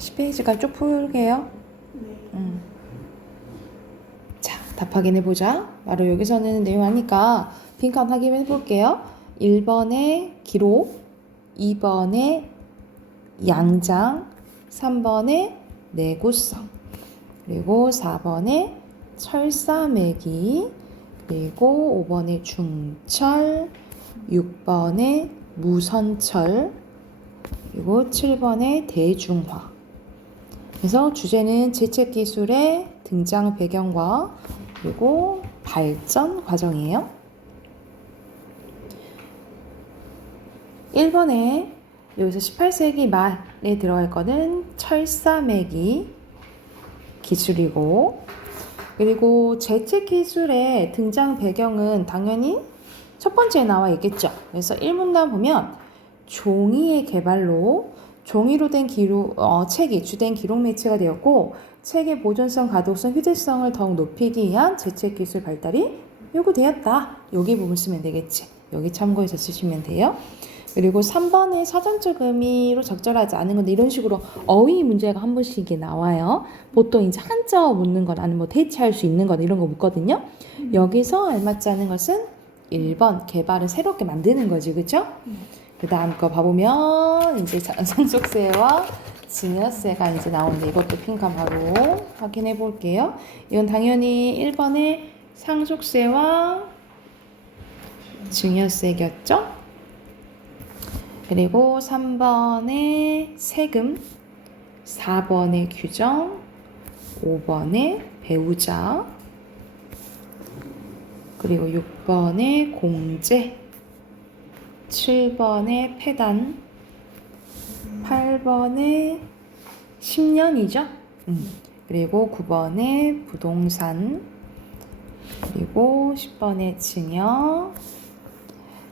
10페이지까지 쭉 풀게요. 자, 답 확인해보자. 바로 여기서는 내용 아니까 빈칸 확인해볼게요. 1번에 기록, 2번에 양장, 3번에 내구성, 그리고 4번에 철사매기, 그리고 5번에 중철, 6번에 무선철, 그리고 7번에 대중화. 그래서 주제는 제책기술의 등장 배경과 그리고 발전 과정이에요. 1번에 여기서 18세기 말에 들어갈 거는 철사매기 기술이고, 그리고 제책기술의 등장 배경은 당연히 첫 번째에 나와 있겠죠. 그래서 1문단 보면 종이의 개발로 종이로 된 책이 주된 기록 매체가 되었고, 책의 보존성, 가독성, 휴대성을 더욱 높이기 위한 제책기술 발달이 요구되었다. 여기 부분 쓰면 되겠지. 여기 참고해서 쓰시면 돼요. 그리고 3번에 사전적 의미로 적절하지 않은 건데, 이런 식으로 어휘 문제가 한 번씩 나와요. 보통 이제 한자어 묻는 건 아니면 뭐 대체할 수 있는 건 이런 거 묻거든요. 여기서 알맞지 않은 것은 1번 개발을 새롭게 만드는 거지, 그렇죠? 그 다음 거 봐보면 이제 상속세와 증여세가 이제 나오는데, 이것도 핑크 바로 확인해 볼게요. 이건 당연히 1번에 상속세와 증여세겠죠? 그리고 3번에 세금, 4번에 규정, 5번에 배우자, 그리고 6번에 공제, 7번에 폐단, 8번에 10년이죠. 그리고 9번에 부동산, 그리고 10번에 증여.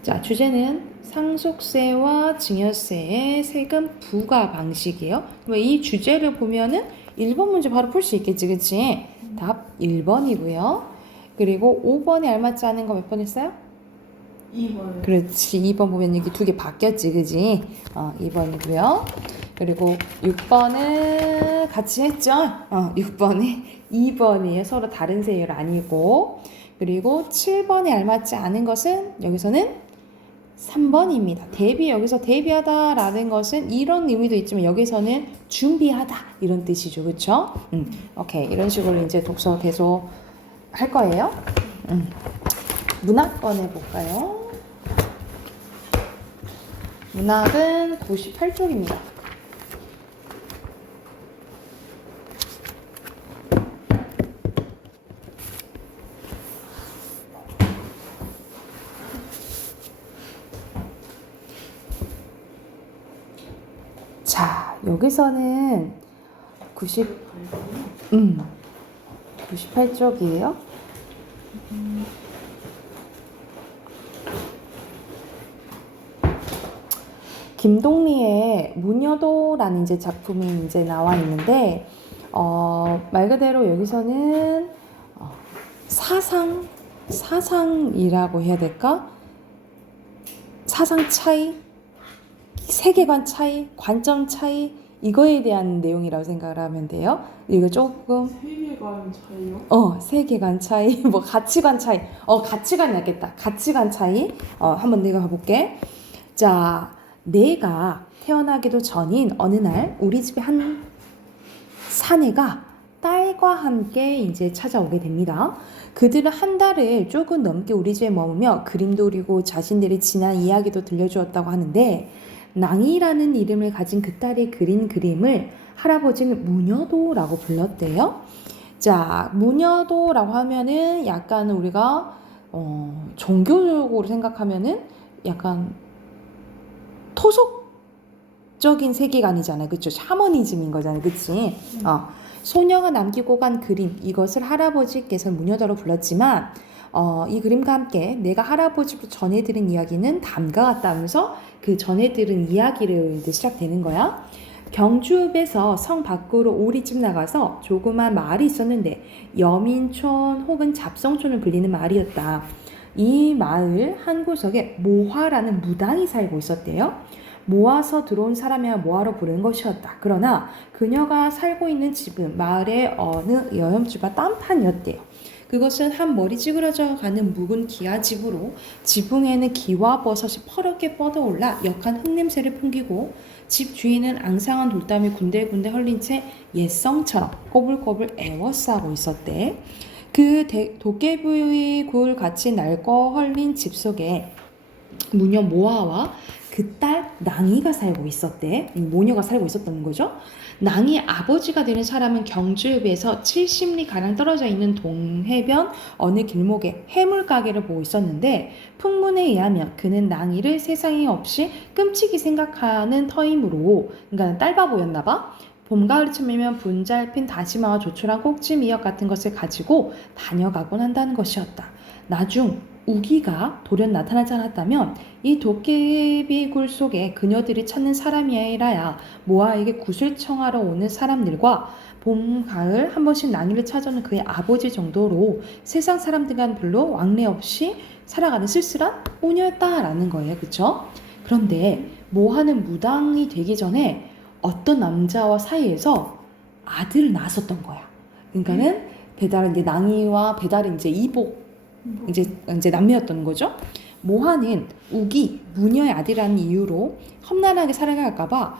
자, 주제는 상속세와 증여세의 세금 부과 방식이에요. 이 주제를 보면은 1번 문제 바로 풀 수 있겠지, 그치? 답 1번이고요. 그리고 5번에 알맞지 않은 거 몇 번 했어요? 2번. 그렇지. 2번 보면 여기 두 개 바뀌었지, 그지? 2번이고요. 그리고 6번은 같이 했죠? 6번에 2번이에요. 서로 다른 세율 아니고. 그리고 7번에 알맞지 않은 것은 여기서는 3번입니다. 여기서 대비하다라는 것은 이런 의미도 있지만 여기서는 준비하다 이런 뜻이죠. 그렇죠? 오케이. 이런 식으로 이제 독서 계속 할 거예요. 문학 꺼내 볼까요? 문학은 98쪽입니다. 자, 여기서는 98쪽이에요. 김동리의 무녀도라는 이제 작품이 이제 나와 있는데, 말 그대로 여기서는 사상이라고 해야 될까? 사상 차이, 세계관 차이, 관점 차이, 이거에 대한 내용이라고 생각을 하면 돼요. 이거 조금 세계관 차이요? 세계관 차이, 뭐 가치관 차이, 가치관이 낫겠다. 가치관 차이. 한번 내가 가볼게. 자, 내가 태어나기도 전인 어느 날 우리 집에 한 사내가 딸과 함께 이제 찾아오게 됩니다. 그들은 한 달을 조금 넘게 우리 집에 머무며 그림도 그리고 자신들의 지난 이야기도 들려주었다고 하는데, 낭이라는 이름을 가진 그 딸이 그린 그림을 할아버지는 무녀도라고 불렀대요. 자, 무녀도라고 하면은 약간 우리가 종교적으로 생각하면은 약간 토속적인 세계관이잖아요. 그렇죠? 샤머니즘인 거잖아요. 그치? 소녀가 남기고 간 그림, 이것을 할아버지께서 무녀도로 불렀지만 이 그림과 함께 내가 할아버지부터 전해들은 이야기는 다음과 같다면서 그 전해들은 이야기를 이제 시작되는 거야. 경주읍에서 성 밖으로 오리집 나가서 조그만 마을이 있었는데 여민촌 혹은 잡성촌을 불리는 마을이었다. 이 마을 한 구석에 모화라는 무당이 살고 있었대요. 모아서 들어온 사람이야 모아로 부르는 것이었다. 그러나 그녀가 살고 있는 집은 마을의 어느 여염주가 딴판이었대요. 그것은 한 머리 찌그러져 가는 묵은 기아집으로 지붕에는 기와 버섯이 퍼렇게 뻗어올라 역한 흙냄새를 풍기고 집 주인은 앙상한 돌담이 군데군데 헐린 채 옛성처럼 꼬불꼬불 애워싸고 있었대. 그 도깨비 굴 같이 낡고 헐린 집 속에 무녀 모아와 그 딸 낭이가 살고 있었대. 모녀가 살고 있었던 거죠. 낭이 아버지가 되는 사람은 경주읍에서 70리 가량 떨어져 있는 동해변 어느 길목에 해물 가게를 보고 있었는데 풍문에 의하면 그는 낭이를 세상에 없이 끔찍이 생각하는 터이므로 그러니까 딸바보였나 봐. 봄, 가을쯤이면 분잘 핀 다시마와 조촐한 꼭지 미역 같은 것을 가지고 다녀가곤 한다는 것이었다. 나중 우기가 돌연 나타나지 않았다면 이 도깨비 굴 속에 그녀들이 찾는 사람이라야 모아에게 굿을 청하러 오는 사람들과 봄, 가을 한 번씩 낭이를 찾아오는 그의 아버지 정도로 세상 사람들과는 별로 왕래 없이 살아가는 쓸쓸한 모녀였다라는 거예요. 그쵸? 그런데 모아는 무당이 되기 전에 어떤 남자와 사이에서 아들을 낳았었던 거야. 그러니까는 배달은 이제 낭이와 배달은 이제 이복 이제 남매였던 거죠. 모하는 우기 무녀의 아들이라는 이유로 험난하게 살아갈까봐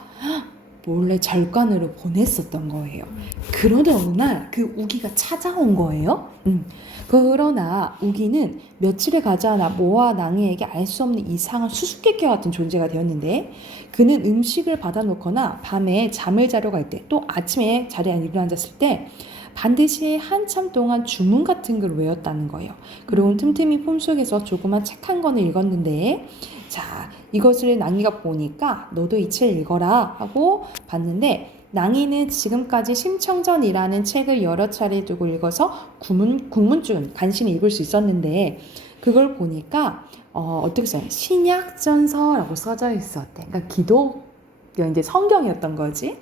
몰래 절간으로 보냈었던 거예요. 그러던 어느 날 그 우기가 찾아온 거예요. 그러나 우기는 며칠에 가지 않아 모아 낭이에게 알 수 없는 이상한 수수께끼 같은 존재가 되었는데 그는 음식을 받아놓거나 밤에 잠을 자러 갈 때 또 아침에 자리에 일어났을 때 반드시 한참 동안 주문 같은 걸 외웠다는 거예요. 그리고 틈틈이 품속에서 조그만 책 한 권을 읽었는데 자 이것을 낭이가 보니까 너도 이 책 읽어라 하고 봤는데 낭이는 지금까지 심청전이라는 책을 여러 차례 두고 읽어서 국문줄 간신히 읽을 수 있었는데 그걸 보니까 어떻게 써요? 신약전서라고 써져 있었대. 그러니까 기독 이제 성경이었던 거지.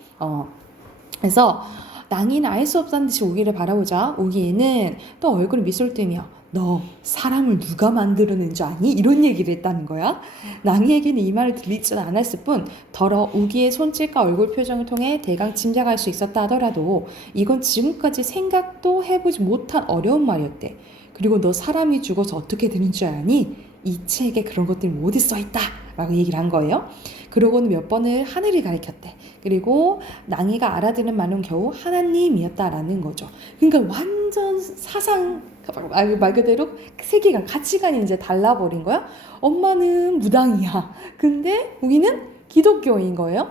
그래서 낭이는 알 수 없다는 듯이 우기를 바라보자 우기는 또 얼굴에 미소를 띠며 너 사람을 누가 만들어낸 줄 아니? 이런 얘기를 했다는 거야. 낭이에게는 이 말을 들리지는 않았을 뿐 더러 우기의 손짓과 얼굴 표정을 통해 대강 짐작할 수 있었다 하더라도 이건 지금까지 생각도 해보지 못한 어려운 말이었대. 그리고 너 사람이 죽어서 어떻게 되는 줄 아니? 이 책에 그런 것들이 모두 써있다 라고 얘기를 한 거예요. 그러고는 몇 번을 하늘을 가리켰대. 그리고 낭이가 알아듣는 말은 겨우 하나님이었다라는 거죠. 그러니까 완전 사상 말 그대로 세계관, 가치관이 이제 달라버린 거야. 엄마는 무당이야. 근데 우리는 기독교인 거예요.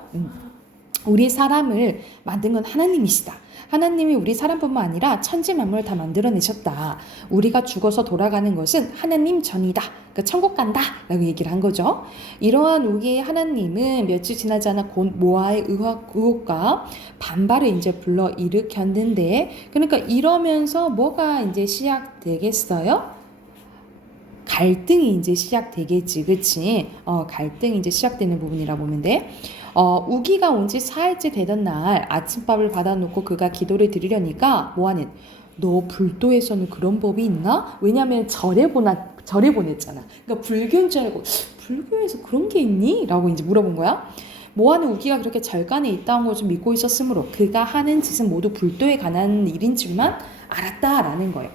우리 사람을 만든 건 하나님이시다. 하나님이 우리 사람뿐만 아니라 천지 만물을 다 만들어내셨다. 우리가 죽어서 돌아가는 것은 하나님 전이다. 그러니까 천국 간다 라고 얘기를 한 거죠. 이러한 우기의 하나님은 며칠 지나지 않아 곧 모아의 의혹과 반발을 이제 불러 일으켰는데 그러니까 이러면서 뭐가 이제 시작되겠어요? 갈등이 이제 시작되겠지, 그치? 갈등이 이제 시작되는 부분이라 보면 돼. 우기가 온 지 4일째 되던 날 아침밥을 받아놓고 그가 기도를 드리려니까 모아는 너 불도에서는 그런 법이 있나? 왜냐면 절에 보냈잖아. 그러니까 불교인 줄 알고 불교에서 그런 게 있니? 라고 이제 물어본 거야. 모아는 우기가 그렇게 절간에 있다는 걸 좀 믿고 있었으므로 그가 하는 짓은 모두 불도에 관한 일인 줄만 알았다라는 거예요.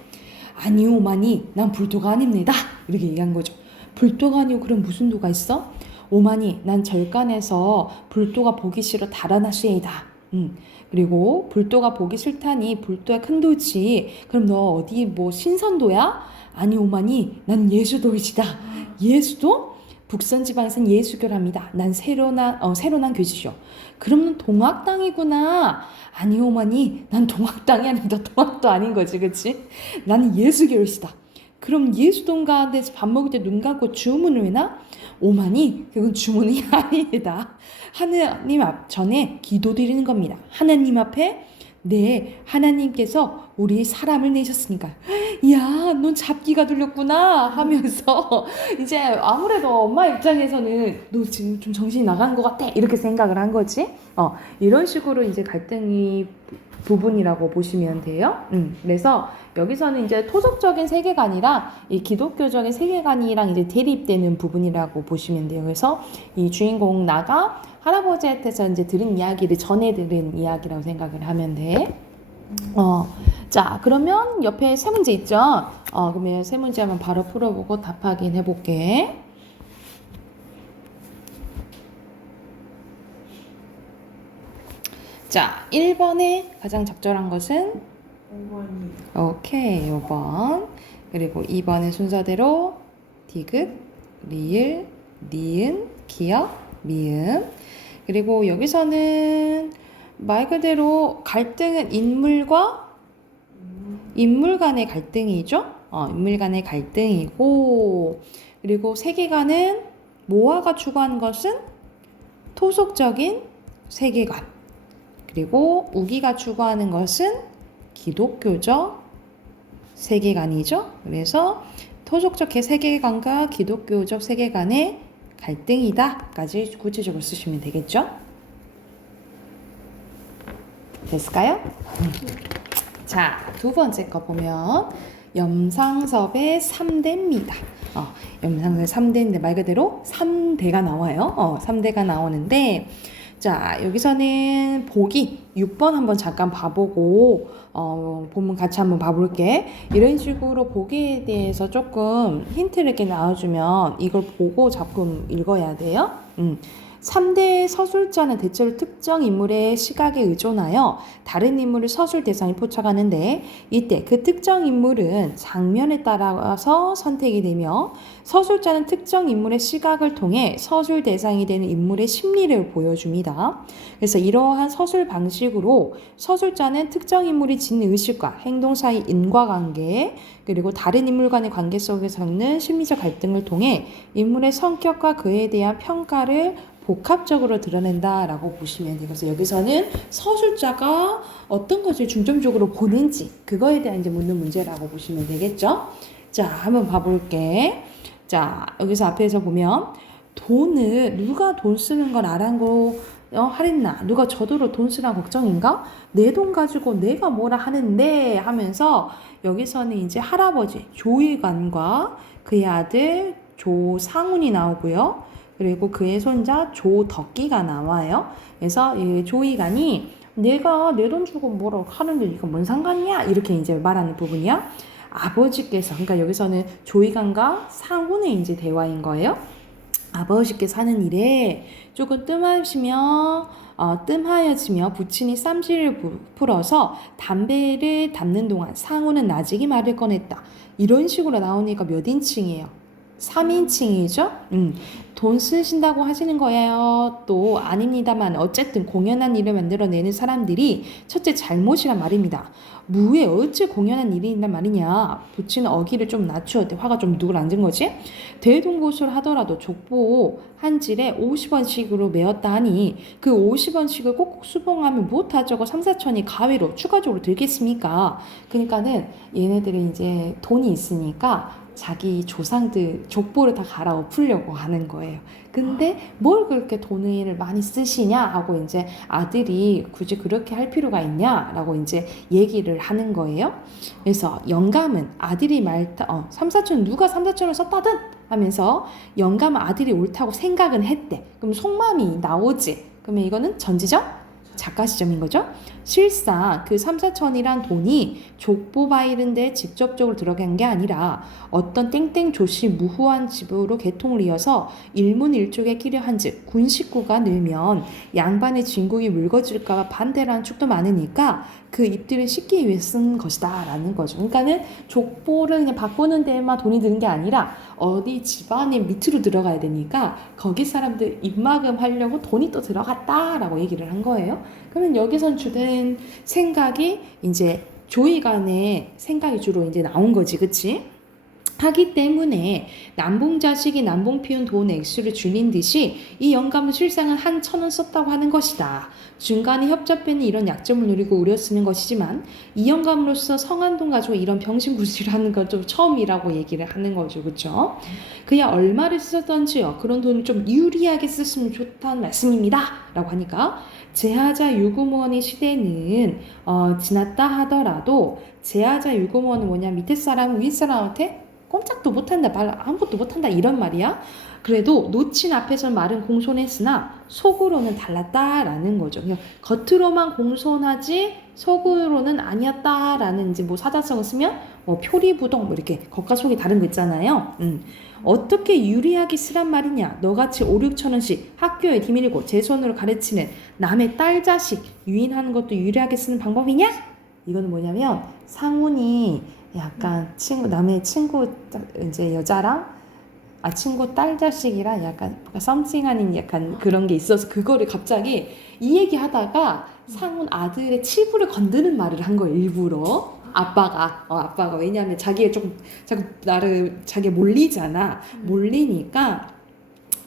아니오마니 난 불도가 아닙니다. 이렇게 얘기한 거죠. 불도가 아니고 그럼 무슨 도가 있어? 오마니 난 절간에서 불도가 보기 싫어 달아나시이다. 그리고 불도가 보기 싫다니 불도야 큰 도지. 그럼 너 어디 뭐 신선도야? 아니 오마니 난 예수도이시다. 예수도? 북선 지방에선 예수교랍니다. 난 새로 난 교지쇼. 그러면 동학당이구나. 아니 오마니 난 동학당이 아닙니다. 동학도 아닌 거지, 그치? 나는 예수교시다. 그럼 예수동 가운데서 밥 먹을 때 눈 감고 주문을 해나? 오마니 그건 주문이 아니다. 하나님 앞 전에 기도드리는 겁니다. 하나님 앞에 네 하나님께서 우리 사람을 내셨으니까 야, 넌 잡기가 들렸구나 하면서 이제 아무래도 엄마 입장에서는 너 지금 좀 정신이 나간 것 같아 이렇게 생각을 한 거지. 이런 식으로 이제 갈등이 부분이라고 보시면 돼요. 그래서 여기서는 이제 토속적인 세계관이랑 이 기독교적인 세계관이랑 이제 대립되는 부분이라고 보시면 돼요. 그래서 이 주인공 나가 할아버지한테서 이제 들은 이야기를 전해 들은 이야기라고 생각을 하면 돼. 자, 그러면 옆에 세 문제 있죠? 그러면 세 문제 한번 바로 풀어보고 답 확인해 볼게. 자, 1번에 가장 적절한 것은 5번이. 오케이, 5번. 그리고 2번의 순서대로 디귿, 리을, 니은, 기역, 미음. 그리고 여기서는 말 그대로 갈등은 인물 간의 갈등이죠. 인물 간의 갈등이고, 그리고 세계관은 모아가 추구한 것은 토속적인 세계관. 그리고 우기가 추구하는 것은 기독교적 세계관이죠. 그래서 토속적 세계관과 기독교적 세계관의 갈등이다까지 구체적으로 쓰시면 되겠죠. 됐을까요? 자, 두 번째 거 보면 염상섭의 3대입니다. 염상섭의 3대인데 말 그대로 3대가 나와요. 3대가 나오는데 자, 여기서는 보기 6번 한번 잠깐 봐보고 본문 같이 한번 봐볼게. 이런 식으로 보기에 대해서 조금 힌트를 이렇게 나와주면 이걸 보고 조금 읽어야 돼요. 3대 서술자는 대체로 특정 인물의 시각에 의존하여 다른 인물을 서술 대상에 포착하는데 이때 그 특정 인물은 장면에 따라서 선택이 되며 서술자는 특정 인물의 시각을 통해 서술 대상이 되는 인물의 심리를 보여줍니다. 그래서 이러한 서술 방식으로 서술자는 특정 인물이 짓는 의식과 행동 사이 인과관계 그리고 다른 인물 간의 관계 속에서 있는 심리적 갈등을 통해 인물의 성격과 그에 대한 평가를 복합적으로 드러낸다라고 보시면 돼요. 그래서 여기서는 서술자가 어떤 것을 중점적으로 보는지 그거에 대한 이제 묻는 문제라고 보시면 되겠죠. 자, 한번 봐볼게. 자, 여기서 앞에서 보면 돈을 누가 돈 쓰는 걸 알고 하랬나? 누가 저더러 돈 쓰나 걱정인가? 내 돈 가지고 내가 뭐라 하는데 하면서 여기서는 이제 할아버지 조의관과 그의 아들 조상훈이 나오고요. 그리고 그의 손자 조덕기가 나와요. 그래서 이 조의관이 내가 내 돈 주고 뭐라고 하는데 이거 뭔 상관이야? 이렇게 이제 말하는 부분이야. 아버지께서 그러니까 여기서는 조의관과 상훈의 이제 대화인 거예요. 아버지께서 하는 일에 조금 뜸하여지며 부친이 쌈시를 풀어서 담배를 담는 동안 상훈은 나직이 말을 꺼냈다. 이런 식으로 나오니까 몇 인칭이에요? 3인칭이죠. 돈 쓰신다고 하시는 거예요. 또 아닙니다만 어쨌든 공연한 일을 만들어내는 사람들이 첫째 잘못이란 말입니다. 무에 어찌 공연한 일이란 말이냐. 부치는 어기를 좀 낮추었대. 화가 좀 누그러앉은 거지. 대동고수를 하더라도 족보 한 질에 50원씩으로 매었다 하니 그 50원씩을 꼭꼭 수봉하면 못하자고 3, 4천이 가외로 추가적으로 들겠습니까? 그러니까는 얘네들이 이제 돈이 있으니까 자기 조상들 족보를 다 갈아엎으려고 하는 거예요. 근데 뭘 그렇게 돈을 많이 쓰시냐 하고 이제 아들이 굳이 그렇게 할 필요가 있냐라고 이제 얘기를 하는 거예요. 그래서 영감은 아들이 3, 4천 누가 3, 4천을 썼다든 하면서 영감은 아들이 옳다고 생각은 했대. 그럼 속마음이 나오지. 그러면 이거는 전지적 작가 시점인 거죠. 실상 그 3, 4천이란 돈이 족보 바이른데 직접적으로 들어간 게 아니라 어떤 땡땡 조씨 무후한 집으로 개통을 이어서 일문일족에 끼려 한즉 군 식구가 늘면 양반의 진국이 묽어질까 봐 반대라는 축도 많으니까 그 입들을 씻기 위해 쓴 것이다 라는 거죠. 그러니까는 족보를 그냥 바꾸는 데에만 돈이 드는 게 아니라 어디 집안의 밑으로 들어가야 되니까 거기 사람들 입막음 하려고 돈이 또 들어갔다라고 얘기를 한 거예요. 그러면 여기선 주된 생각이 이제 조의간의 생각이 주로 이제 나온 거지, 그치? 하기 때문에 남봉 자식이 남봉 피운 돈 액수를 줄인 듯이 이 영감은 실상은 한 1,000원 썼다고 하는 것이다. 중간에 협잡배는 이런 약점을 노리고 우려 쓰는 것이지만 이 영감으로서 성한돈 가지고 이런 병신구실을 하는 건 좀 처음이라고 얘기를 하는 거죠. 그렇죠? 그야 얼마를 쓰던지요. 그런 돈을 좀 유리하게 쓰시면 좋다는 말씀입니다. 라고 하니까 제하자 유구무원의 시대는 지났다 하더라도 제하자 유구무원은 뭐냐, 밑에 사람은 윗 사람한테 꼼짝도 못한다, 아무것도 못한다 이런 말이야. 그래도 놓친 앞에서 말은 공손했으나 속으로는 달랐다라는 거죠. 그냥 겉으로만 공손하지 속으로는 아니었다라는 이제 뭐 사자성을 쓰면 표리부동 뭐 이렇게 겉과 속이 다른 거 있잖아요. 어떻게 유리하게 쓰란 말이냐. 너같이 5, 6천 원씩 학교에 디밀고 제 손으로 가르치는 남의 딸 자식 유인하는 것도 유리하게 쓰는 방법이냐? 이거는 뭐냐면 상훈이 약간 남의 친구 이제 여자랑 친구 딸 자식이랑 약간 썸씽하는 약간 그런 게 있어서 그거를 갑자기 이 얘기 하다가 상훈 아들의 치부를 건드는 말을 한 거예요. 일부러 아빠가 왜냐하면 자기가 좀 자꾸 나를 자기 몰리잖아. 몰리니까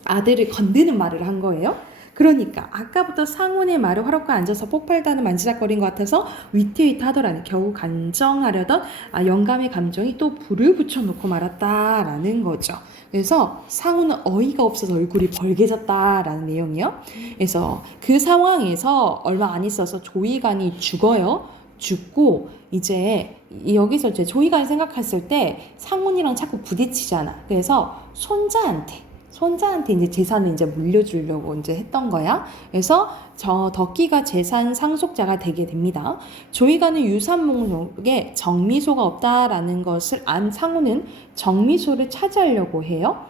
아들을 건드는 말을 한 거예요. 그러니까 아까부터 상훈의 말을 화롯가 앉아서 폭발단을 만지작거린 것 같아서 위태위태하더라니. 겨우 간정하려던 영감의 감정이 또 불을 붙여놓고 말았다라는 거죠. 그래서 상훈은 어이가 없어서 얼굴이 벌개졌다라는 내용이요. 그래서 그 상황에서 얼마 안 있어서 조이간이 죽어요. 죽고 이제 여기서 이제 조이간이 생각했을 때 상훈이랑 자꾸 부딪히잖아. 그래서 손자한테 이제 재산을 이제 물려주려고 이제 했던 거야. 그래서 저 덕기가 재산 상속자가 되게 됩니다. 조이가는 유산 목록에 정미소가 없다라는 것을 안 상우는 정미소를 차지하려고 해요.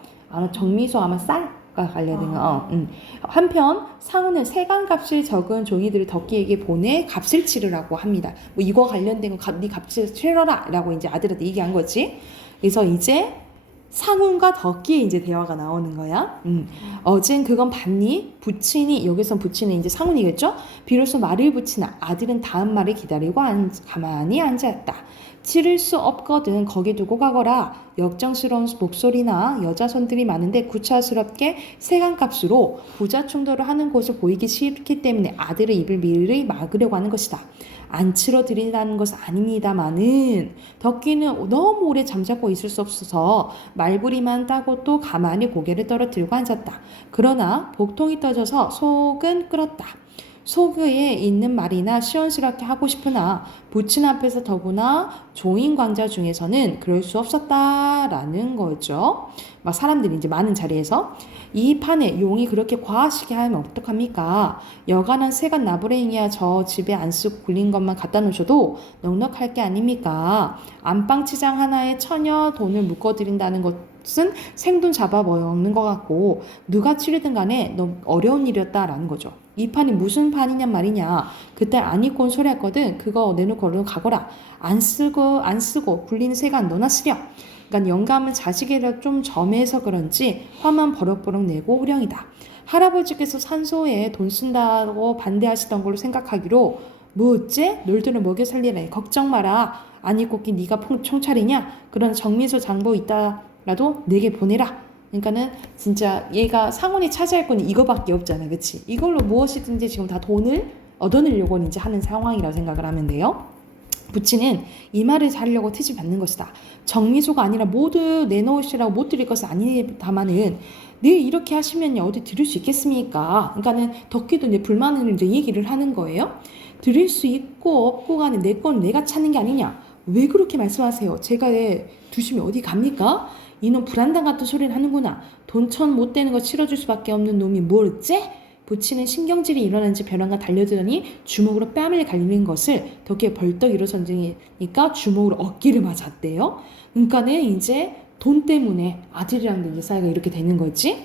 정미소 아마 쌀과 관련된 거. 한편 상우는 세간값을 적은 종이들을 덕기에게 보내 값을 치르라고 합니다. 뭐 이거 관련된 거 네 값을 치러라라고 이제 아들한테 얘기한 거지. 그래서 이제 상훈과 덕기의 이제 대화가 나오는 거야. 어젠 그건 봤니? 부친이, 여기선 부친은 이제 상훈이겠죠? 비로소 말을 붙이나 아들은 다음 말을 기다리고 가만히 앉아있다. 치를 수 없거든 거기 두고 가거라. 역정스러운 목소리나 여자 손들이 많은데 구차스럽게 세간값으로 부자 충돌을 하는 곳을 보이기 싫기 때문에 아들의 입을 미리 막으려고 하는 것이다. 안 치러드린다는 것은 아닙니다마는 덕기는 너무 오래 잠자고 있을 수 없어서 말부리만 따고 또 가만히 고개를 떨어뜨리고 앉았다. 그러나 복통이 터져서 속은 끓었다. 속에 있는 말이나 시원스럽게 하고 싶으나 부친 앞에서 더구나 종인 광자 중에서는 그럴 수 없었다라는 거죠. 막 사람들이 이제 많은 자리에서 이 판에 용이 그렇게 과하시게 하면 어떡합니까? 여간한 세간 나부랭이야 저 집에 안 쓰고 굴린 것만 갖다 놓으셔도 넉넉할 게 아닙니까? 안방치장 하나에 1,000여 돈을 묶어드린다는 것은 생돈 잡아 먹는 것 같고 누가 치르든 간에 너무 어려운 일이었다라는 거죠. 이 판이 무슨 판이냐 말이냐. 그때 안 입고 온 소리 했거든. 그거 내놓고 얼른 가거라. 안 쓰고 굴리는 세간 너나 쓰려. 그러니까 영감은 자식이라 좀 점해서 그런지 화만 버럭버럭 내고 후령이다. 할아버지께서 산소에 돈 쓴다고 반대하시던 걸로 생각하기로 뭐 어째? 놀들을 먹여 살리라니 걱정 마라. 안 입고 낀 네가 총차리냐? 그런 정미소 장보 있다라도 내게 보내라. 그러니까는 진짜 얘가 상훈이 차지할 건 이거밖에 없잖아. 그치? 이걸로 무엇이든지 지금 다 돈을 얻어내려고 이제 하는 상황이라고 생각을 하면 돼요. 부친은 이 말을 하려고 트집 받는 것이다. 정미소가 아니라 모두 내놓으시라고 못 드릴 것은 아니다마는 늘 이렇게 하시면 어디 드릴 수 있겠습니까? 그러니까는 덕기도 이제 불만을 이제 얘기를 하는 거예요. 드릴 수 있고 없고 간에 내 건 내가 찾는 게 아니냐? 왜 그렇게 말씀하세요? 제가 두시면 어디 갑니까? 이놈 불안당 같은 소리를 하는구나. 돈천 못 되는 거 치러줄 수밖에 없는 놈이 뭘 어째? 부치는 신경질이 일어난지 벼랑과 달려들더니 주먹으로 뺨을 갈리는 것을 덕기에 벌떡 일어선지니까 주먹으로 어깨를 맞았대요. 그러니까는 이제 돈 때문에 아들이랑 이제 사이가 이렇게 되는 거지.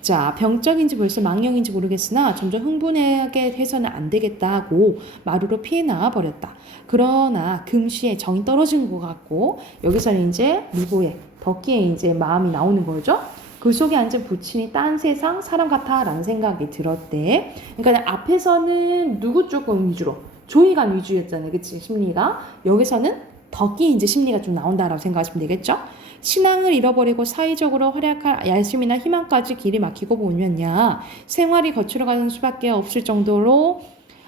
자, 병적인지 벌써 망령인지 모르겠으나 점점 흥분하게 해서는 안 되겠다고 마루로 피해 나와 버렸다. 그러나 금시에 정이 떨어진 것 같고 여기서는 이제 누구의 덕기의 이제 마음이 나오는 거죠. 그 속에 앉은 부친이 딴 세상 사람 같아라는 생각이 들었대. 그러니까 앞에서는 누구 조금 위주로 조이간 위주였잖아요. 그치? 심리가. 여기서는 덕기 이제 심리가 좀 나온다라고 생각하시면 되겠죠. 신앙을 잃어버리고 사회적으로 활약할 열심이나 희망까지 길이 막히고 보면야 생활이 거칠어가는 수밖에 없을 정도로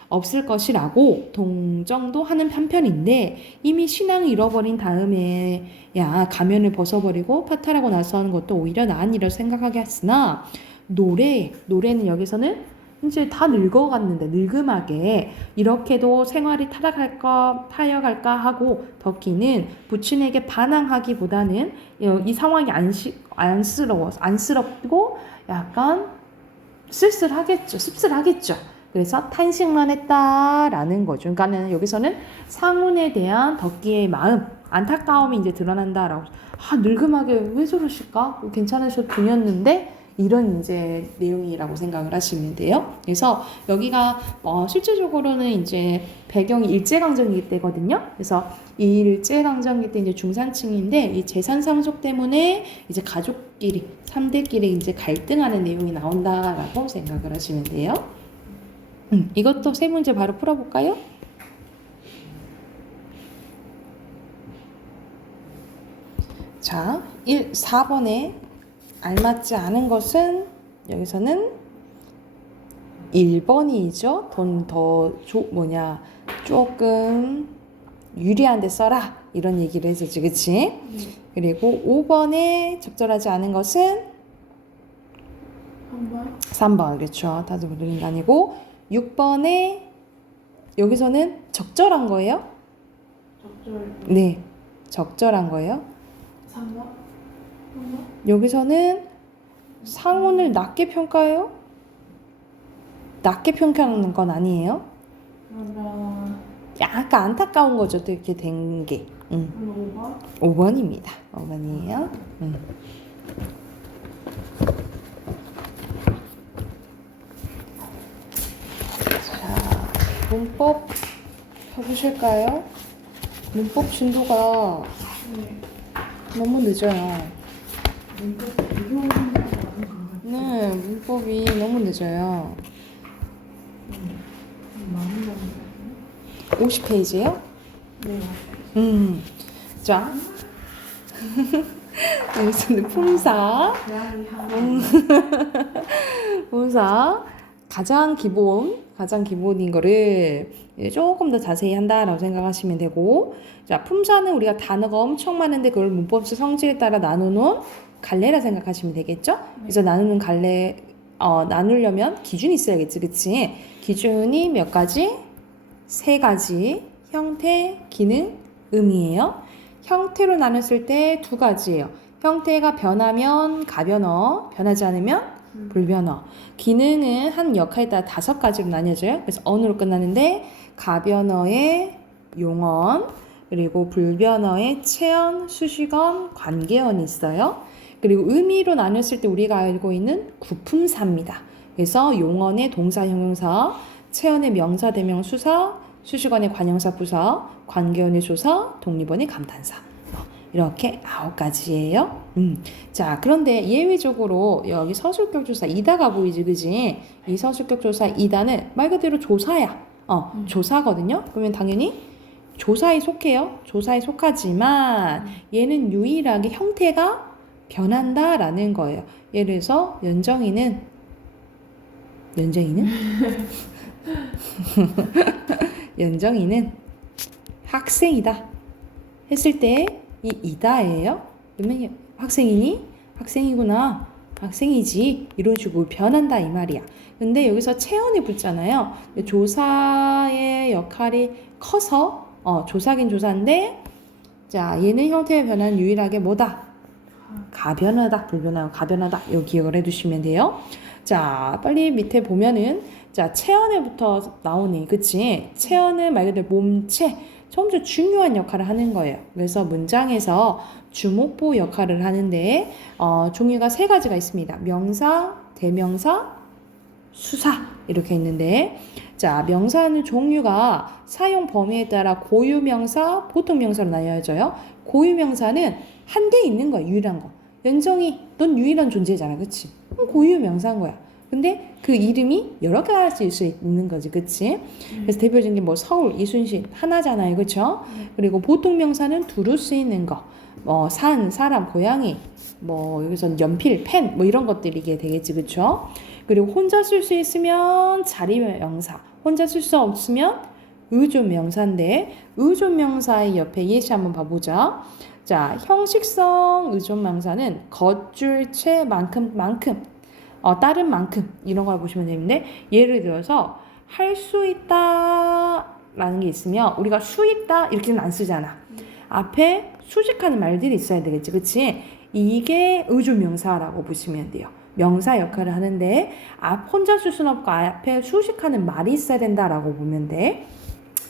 없을 것이라고 동정도 하는 한편인데 이미 신앙을 잃어버린 다음에야 가면을 벗어버리고 파탈하고 나서는 것도 오히려 나은 일을 생각하게 했으나 노래는 여기서는 이제 다 늙어갔는데 늙음하게 이렇게도 생활이 타협할까 하고 덕기는 부친에게 반항하기보다는 이 상황이 안쓰럽고 약간 씁쓸하겠죠. 그래서 탄식만 했다라는 거죠. 그러니까는 여기서는 상훈에 대한 덕기의 마음, 안타까움이 이제 드러난다라고. 늙음하게 왜 저러실까? 괜찮으셔도 분이었는데 이런 이제 내용이라고 생각을 하시면 돼요. 그래서 여기가 실질적으로는 이제 배경이 일제강점기 때거든요. 그래서 이 일제강점기 때 이제 중산층인데 이 재산 상속 때문에 이제 가족끼리 3대끼리 이제 갈등하는 내용이 나온다라고 생각을 하시면 돼요. 이것도 세 문제 바로 풀어볼까요? 자, 4번에 알맞지 않은 것은 여기서는 1번이죠. 조금 유리한 데 써라. 이런 얘기를 했었지, 그치? 그리고 5번에 적절하지 않은 것은 3번, 그렇죠. 다들 모르는 게 아니고 6번에 여기서는 적절한 거예요? 네, 적절한 거예요. 3번? 여기서는 상훈을 낮게 평가해요? 낮게 평가하는 건 아니에요. 그러면 약간 안타까운 거죠. 또 이렇게 된 게. 5번? 5번입니다. 5번이에요. 자, 문법 펴보실까요? 문법 진도가 너무 늦어요. 네, 문법이 너무 늦어요. 50페이지예요? 네. 자, 여기서는 품사. 품사 가장 기본인 거를 조금 더 자세히 한다라고 생각하시면 되고, 자, 품사는 우리가 단어가 엄청 많은데 그걸 문법수 성질에 따라 나누는 갈래라 생각하시면 되겠죠? 그래서 나누는 갈래, 나누려면 기준이 있어야겠지, 그치? 기준이 몇 가지? 3가지. 형태, 기능, 의미예요. 형태로 나눴을 때 2가지예요. 형태가 변하면 가변어, 변하지 않으면 불변어. 기능은 한 역할에 따라 5가지로 나뉘어져요. 그래서 언어로 끝나는데 가변어의 용언, 그리고 불변어의 체언, 수식언, 관계언이 있어요. 그리고 의미로 나눴을 때 우리가 알고 있는 구품사입니다. 그래서 용언의 동사, 형용사, 체언의 명사, 대명, 수사, 수식언의 관형사, 부사, 관계언의 조사, 독립언의 감탄사. 이렇게 9가지예요. 자, 그런데 예외적으로 여기 서술격 조사 이다가 보이지, 그지? 이 서술격 조사 이다는 말 그대로 조사야. 조사거든요. 그러면 당연히 조사에 속해요. 조사에 속하지만 얘는 유일하게 형태가 변한다라는 거예요. 예를 들어서 연정이는 학생이다 했을 때 이 이다예요. 그러면 학생이구나, 학생이지, 이런 식으로 변한다 이 말이야. 근데 여기서 체언이 붙잖아요. 조사의 역할이 커서 조사긴 조사인데, 자, 얘는 형태의 변화는 유일하게 뭐다? 가변하다, 불변하고 가변하다. 요 기억을 해두시면 돼요. 자, 빨리 밑에 보면은, 자, 체언에부터 나오네, 그치? 체언은 말 그대로 몸체, 점점 중요한 역할을 하는 거예요. 그래서 문장에서 주목보 역할을 하는데 종류가 3가지가 있습니다. 명사, 대명사, 수사 이렇게 있는데, 자, 명사는 종류가 사용 범위에 따라 고유명사, 보통명사로 나뉘어져요. 고유명사는 한 개 있는 거야, 유일한 거. 연정이, 넌 유일한 존재잖아, 그치? 고유명사인 거야. 근데 그 이름이 여러 가지일 수 있는 거지, 그치? 그래서 대표적인 게 뭐 서울, 이순신 하나잖아요, 그쵸? 그리고 보통 명사는 두루 쓰이는 거. 산, 사람, 고양이, 여기서는 연필, 펜, 이런 것들이게 되겠지, 그쵸? 그리고 혼자 쓸 수 있으면 자리명사, 혼자 쓸 수 없으면 의존명사인데, 의존명사의 옆에 예시 한번 봐보자. 자, 형식성 의존명사는 겉줄체 만큼, 다른 만큼, 이런 걸 보시면 되는데, 예를 들어서, 할 수 있다, 라는 게 있으면, 우리가 수 있다, 이렇게는 안 쓰잖아. 앞에 수식하는 말들이 있어야 되겠지, 그치? 이게 의존명사라고 보시면 돼요. 명사 역할을 하는데 혼자 쓸 수는 없고 앞에 수식하는 말이 있어야 된다라고 보면 돼.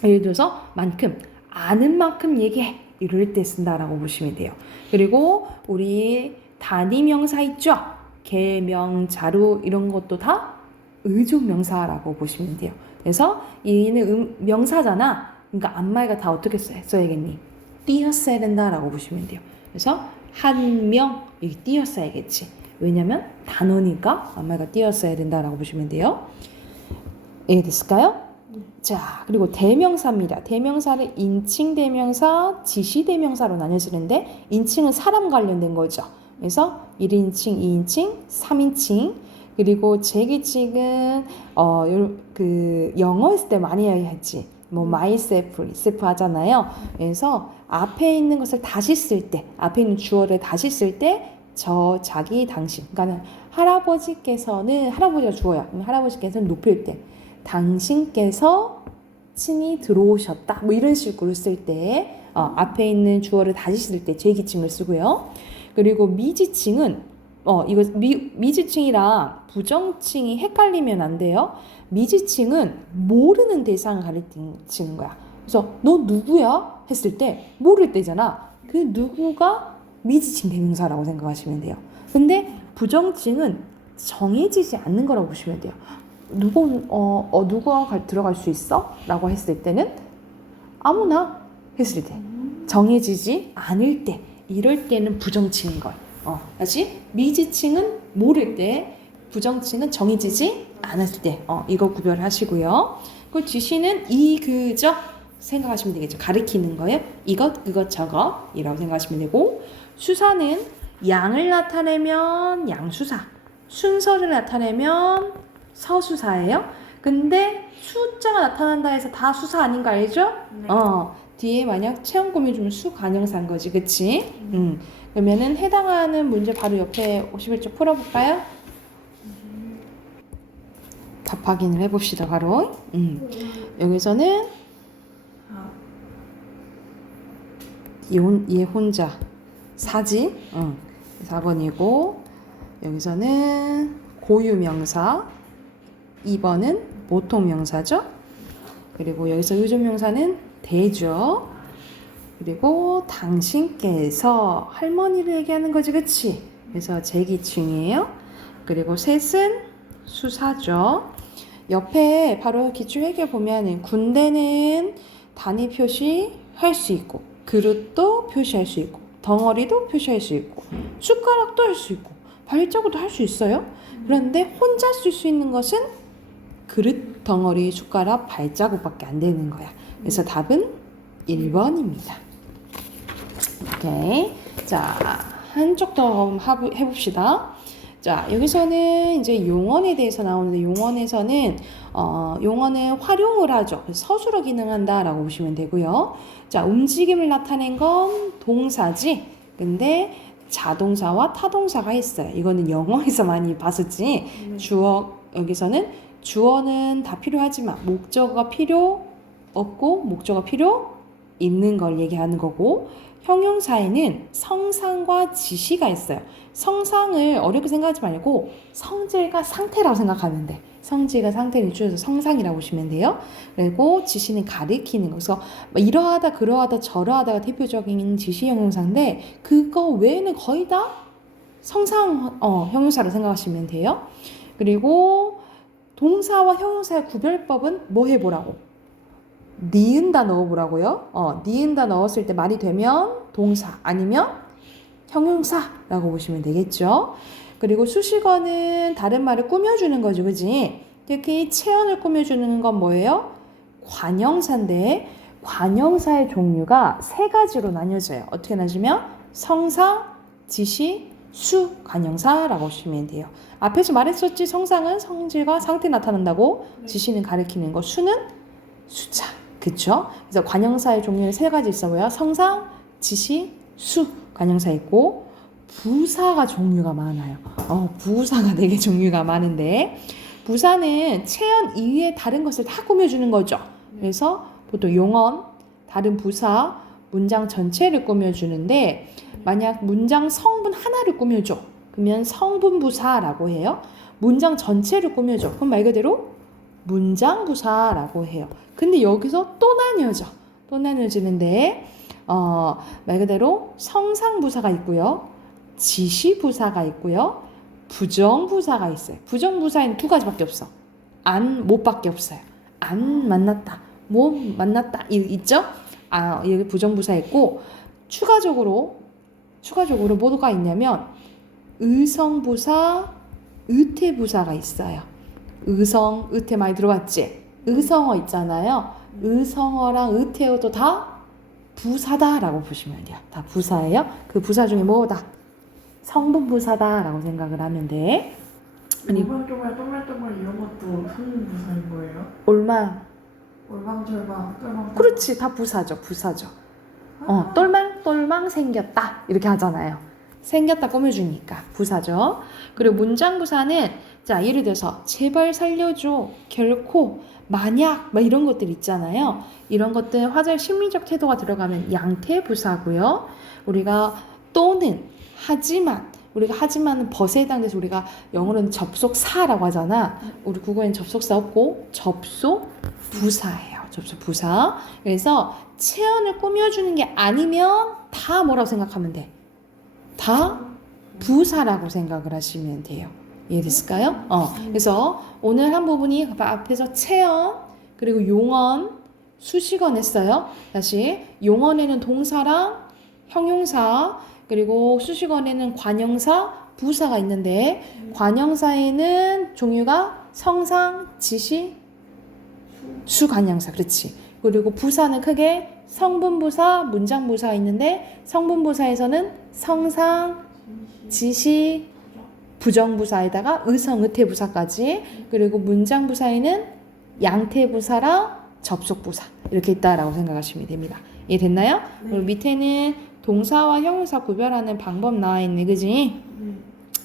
예를 들어서 만큼, 아는 만큼 얘기해, 이럴 때 쓴다라고 보시면 돼요. 그리고 우리 단위명사 있죠? 개명, 자루 이런 것도 다 의존명사라고 보시면 돼요. 그래서 얘는 명사잖아. 그러니까 앞말과 다 어떻게 써야겠니? 띄었어야 된다라고 보시면 돼요. 그래서 한 명, 여기 띄었어야겠지. 왜냐면 단어니까 앞말과 띄었어야 된다라고 보시면 돼요. 이해됐을까요? 자, 그리고 대명사입니다. 대명사를 인칭 대명사, 지시 대명사로 나뉘어지는데 인칭은 사람 관련된 거죠. 그래서 1인칭, 2인칭, 3인칭. 그리고 제기칭은 영어 했을 때 많이 했지. myself, self 하잖아요. 그래서 앞에 있는 것을 다시 쓸 때, 앞에 있는 주어를 다시 쓸 때 저, 자기, 당신. 그러니까 할아버지께서는, 할아버지가 주어야. 할아버지께서는 높일 때, 당신께서 친히 들어오셨다. 이런 식으로 쓸 때, 앞에 있는 주어를 다시 쓸 때 제기칭을 쓰고요. 그리고 미지칭은, 이거 미지칭이랑 부정칭이 헷갈리면 안 돼요. 미지칭은 모르는 대상을 가리키는 거야. 그래서 너 누구야? 했을 때 모를 때잖아. 그 누구가 미지칭 대명사라고 생각하시면 돼요. 근데 부정칭은 정해지지 않는 거라고 보시면 돼요. 누가 들어갈 수 있어? 라고 했을 때는 아무나 했을 때, 정해지지 않을 때, 이럴 때는 부정칭인 거예요. 다시 미지칭은 모를 때, 부정칭은 정해지지 않았을 때, 이거 구별하시고요. 그 지시는 그저 생각하시면 되겠죠. 가리키는 거예요. 이것, 그것, 저것 이라고 생각하시면 되고, 수사는 양을 나타내면 양수사, 순서를 나타내면 서수사예요. 근데 숫자가 나타난다 해서 다 수사 아닌 거 알죠? 네. 뒤에 만약 체험 꾸며주면 수관형사인 거지, 그치? 그러면은 해당하는 문제 바로 옆에 51쪽 풀어볼까요? 답 확인을 해봅시다, 바로. 여기서는 얘 혼자 사지, 4번이고, 여기서는 고유명사, 2번은 보통명사죠. 그리고 여기서 의존명사는 대죠. 그리고 당신께서 할머니를 얘기하는 거지, 그치? 그래서 제기칭이에요. 그리고 셋은 수사죠. 옆에 바로 기출회계 보면은 군대는 단위 표시할 수 있고, 그릇도 표시할 수 있고, 덩어리도 표시할 수 있고, 숟가락도 할 수 있고, 발자국도 할 수 있어요. 그런데 혼자 쓸 수 있는 것은 그릇, 덩어리, 숟가락, 발자국밖에 안 되는 거야. 그래서 답은 1번입니다. 오케이. 자, 한쪽 더 해봅시다. 자, 여기서는 이제 용언에 대해서 나오는데, 용언에서는 용언은 활용을 하죠. 서술어 기능한다라고 보시면 되고요. 자, 움직임을 나타낸 건 동사지. 근데 자동사와 타동사가 있어요. 이거는 영어에서 많이 봤었지. 여기서는 주어는 다 필요하지만 목적어가 필요 없고 목적어가 필요 있는 걸 얘기하는 거고, 형용사에는 성상과 지시가 있어요. 성상을 어렵게 생각하지 말고 성질과 상태라고 생각하면 돼. 성질과 상태를 줄여서 성상이라고 보시면 돼요. 그리고 지시는 가리키는 거. 그래서 이러하다, 그러하다, 저러하다가 대표적인 지시 형용사인데, 그거 외에는 거의 다 성상 형용사로 생각하시면 돼요. 그리고 동사와 형용사의 구별법은 뭐 해보라고? 니은다 넣어보라고요. 니은다 넣었을 때 말이 되면 동사 아니면 형용사라고 보시면 되겠죠. 그리고 수식어는 다른 말을 꾸며주는 거죠, 그지? 특히 체언을 꾸며주는 건 뭐예요? 관형사인데, 관형사의 종류가 세 가지로 나뉘어져요. 어떻게 나뉘면 성상, 지시, 수, 관형사라고 보시면 돼요. 앞에서 말했었지. 성상은 성질과 상태 나타난다고, 네. 지시는 가리키는 거, 수는 숫자. 그쵸? 그래서 관형사의 종류는 세 가지 있어요. 성상, 지시, 수, 관형사 있고, 부사가 종류가 많아요. 부사가 되게 종류가 많은데, 부사는 체언 이외에 다른 것을 다 꾸며주는 거죠. 그래서 보통 용언, 다른 부사, 문장 전체를 꾸며주는데, 만약 문장 성분 하나를 꾸며줘. 그러면 성분부사라고 해요. 문장 전체를 꾸며줘. 그럼 말 그대로 문장부사라고 해요. 근데 여기서 또 나뉘어져. 또 나뉘어지는데 말 그대로 성상부사가 있고요. 지시부사가 있고요. 부정부사가 있어요. 부정부사에는 두 가지밖에 없어. 안, 못밖에 없어요. 안 만났다, 못 만났다 있죠? 여기 부정부사 있고 추가적으로 뭐가 있냐면 의성부사, 의태부사가 있어요. 의성, 의태 많이 들어봤지? 의성어 있잖아요. 의성어랑 의태어도 다 부사다라고 보시면 돼요. 다 부사예요. 그 부사 중에 뭐다? 성분부사다라고 생각을 하면 돼. 아니, 오글오글 또글또글 이런 것도 성분부사인 거예요? 올마. 올방졸방 똘망. 그렇지, 다 부사죠. 똘망 생겼다 이렇게 하잖아요. 생겼다 꾸며주니까 부사죠. 그리고 문장부사는 자 예를 들어서 제발 살려줘, 결코, 만약 막 이런 것들 있잖아요. 이런 것들 화자의 심리적 태도가 들어가면 양태부사고요. 우리가 또는, 하지만, 우리가 하지만은 벗에 해당돼서 우리가 영어로는 접속사라고 하잖아. 우리 국어에는 접속사 없고 접속부사예요. 접속부사. 그래서 체언을 꾸며주는 게 아니면 다 뭐라고 생각하면 돼? 다 부사라고 생각을 하시면 돼요. 이해됐을까요? 그래서 오늘 한 부분이 앞에서 체언, 그리고 용언, 수식언 했어요. 다시 용언에는 동사랑 형용사, 그리고 수식언에는 관형사, 부사가 있는데 관형사에는 종류가 성상, 지시, 수관형사. 그렇지. 그리고 부사는 크게 성분부사, 문장부사 있는데 성분부사에서는 성상, 지시, 부정부사에다가 의성, 의태부사까지, 그리고 문장부사에는 양태부사랑 접속부사 이렇게 있다라고 생각하시면 됩니다. 이해됐나요? 네. 그리고 밑에는 동사와 형용사 구별하는 방법 나와 있네, 그지?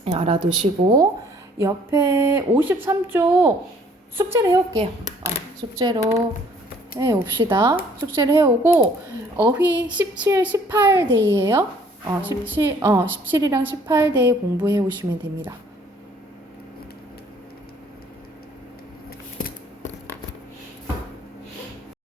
네. 알아두시고 옆에 53쪽 숙제를 해올게요. 숙제로 해옵시다. 숙제를 해오고 어휘 17, 18데이예요. 17이랑 18데이 공부해 오시면 됩니다.